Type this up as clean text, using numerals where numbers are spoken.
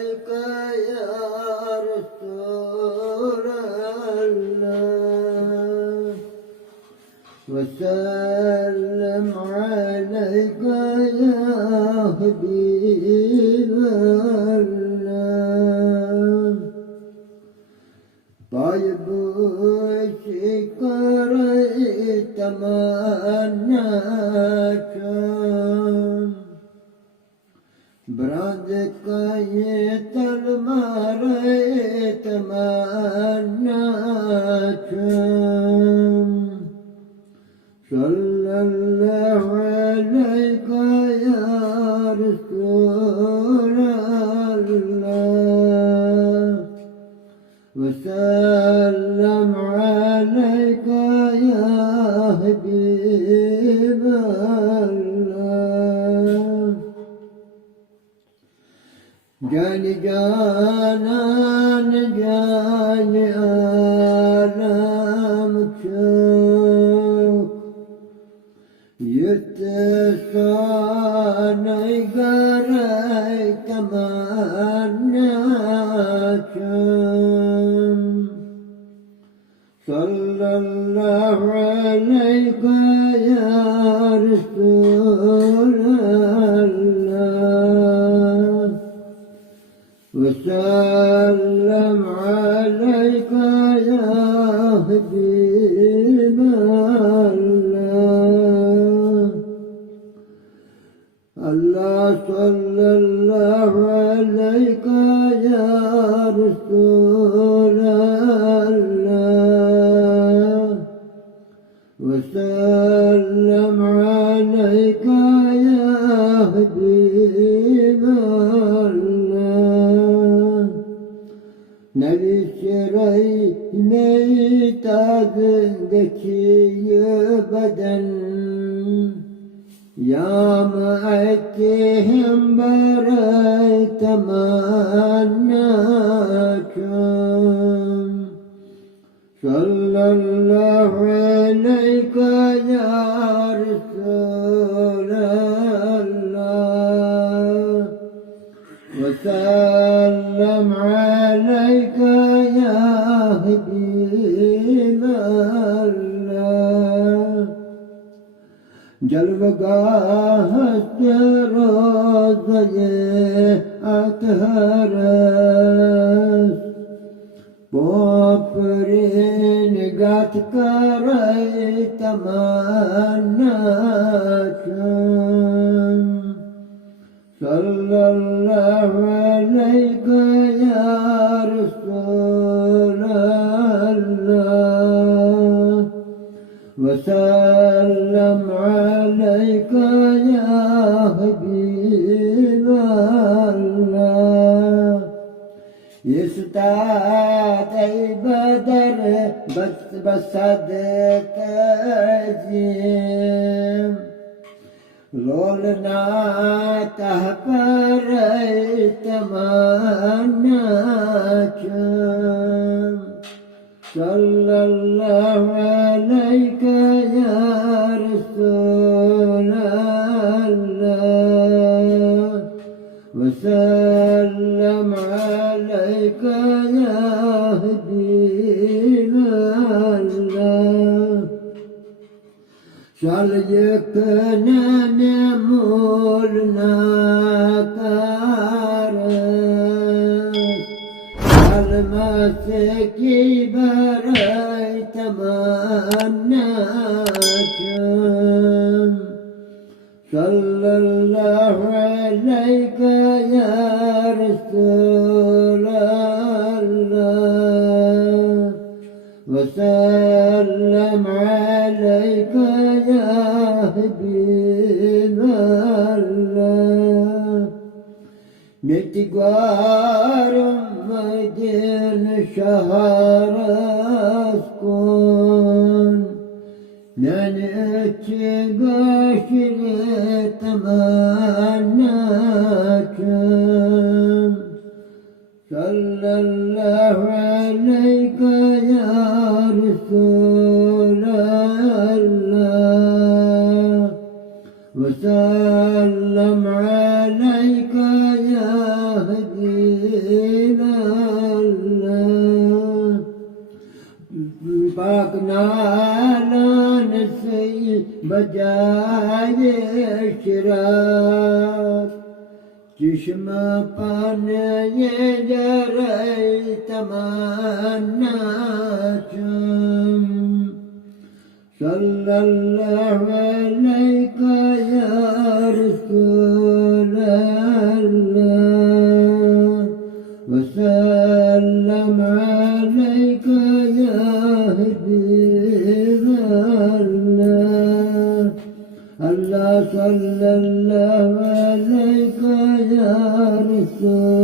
عليك يا رسول الله وسلم عليك يا حبيب الله طيب شكر تمناك برادك يتلمر تمناك صلى الله عليك يا رسول الله وسلم عليك يا حبيب الله جاني جانان جاني آلامك يتساني قرأي تمناك صلى الله عليك يا رسول الله وسلم عليك يا حبيب الله الله صلى الله عليك يا رسول الله وسلم عليك يا حبيب الله نبي شري ميتادك بدن يا مأتهم بري تمناك صلى الله عليك يا رسول الله وسلم عليك يا حبيب الله جلوگاہ روزے اطهرس بوپرین گات کرائی تمناک صلی اللہ علیک یا رسول اللہ وسلم عليك يا حبيب الله يستعطي بدر بصدق عزيم لولنا تحقر تمناك صلى الله عليك يا رسول الله وسلم عليك يا حبيب الله شال يكنا نمولنا المسكي بري تمناك صلى الله عليك يا رسول الله وسلم عليك يا حبيب الله نتقار مدين شهر اسكن ننأتي باشر تمناك صلى الله عليك يا رسول الله وسلم عليك يا حبيب على نسي بجاي الشراك چشم پانی جرای تمناچم صلی اللہ علیک یا رسول اللہ وسلم عليك يا حبيب الله الله صلى الله عليك يا رسول